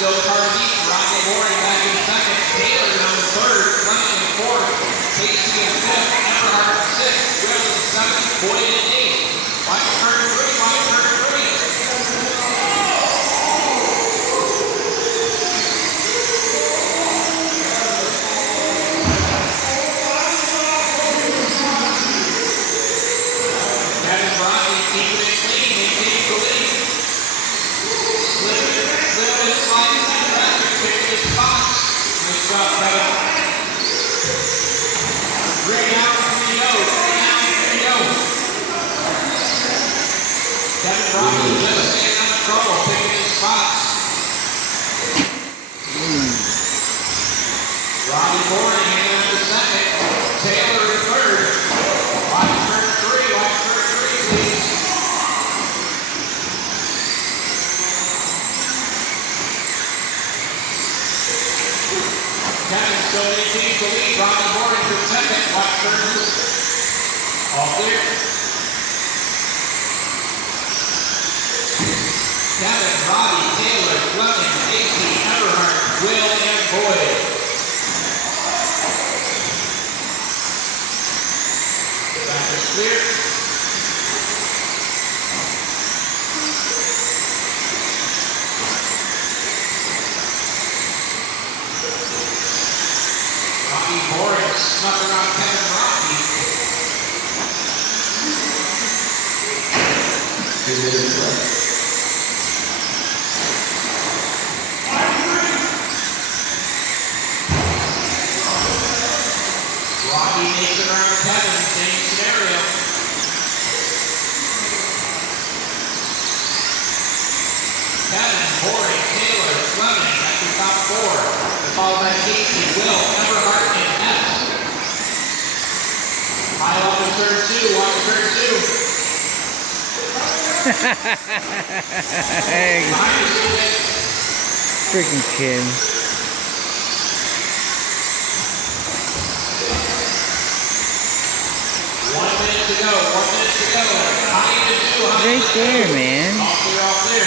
still Carnegie. Rodney Boring back in second. Taylor on the third. Fleming in fourth. Casey in fifth. Everhart in sixth. Will in seventh. Boyd in eighth. Watch turn three. Watch turn three. Kevin Rodney keeping it clean. Maintains the lead. Slipping, sliding in traffic. Picking his spots. Nice job, Kevin. 3 down, 3 to go. 3 down, 3 to go. Kevin Rodney just staying out of trouble. Picking his spots. Robbie Boring hanging on to second. Taylor in third. Watch turn three. Watch turn three, please. Kevin still maintains the lead. Robbie Boring for second. Watch turn two. All clear. Kevin, Robbie, Taylor, Fleming, Casey, Everhart, Will, and Boyd. Back is clear. Robbie Boring snuck around Kevin Rocky. Rocky makes it around Kevin, same scenario. Kevin, Boring, Taylor, Fleming, that's the top four. They're followed by Casey, Will, Everhart, and Hess. High off in turn two, watch turn two. Behind the scenes. Freaking kid. 1 minute to go, 1 minute to go. High into two, high Right into two. there, man. All clear, all clear.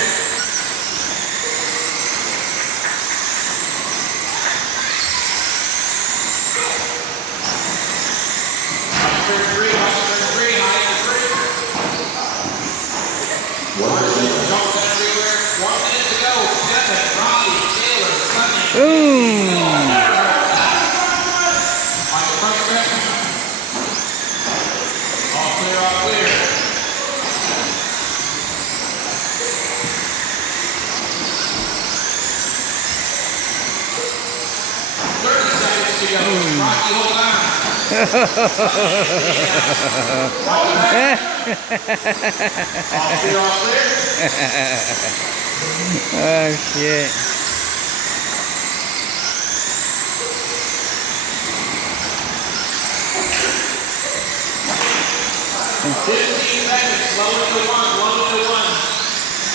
Watch turn three, high into three. Jumping everywhere. 1 minute to go. Kevin, Robbie, Taylor, Fleming. Boom! Watch the front grip. All clear, all clear. Seconds to go. Rocky, hold on. All clear, all clear. Oh, shit. And 15 seconds. Low to one, low to one.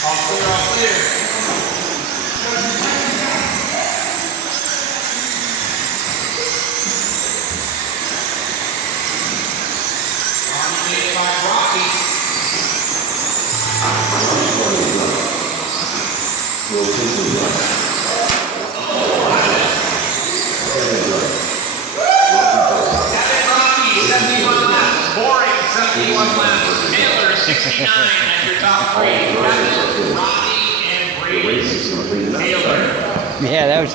All clear, all clear. Dominated by Rocky. Kevin Rocky, 71 laps. Boring, 71 laps. Taylor, 69 at your top three. Kevin, Rocky, and Brady. Taylor. Yeah, that was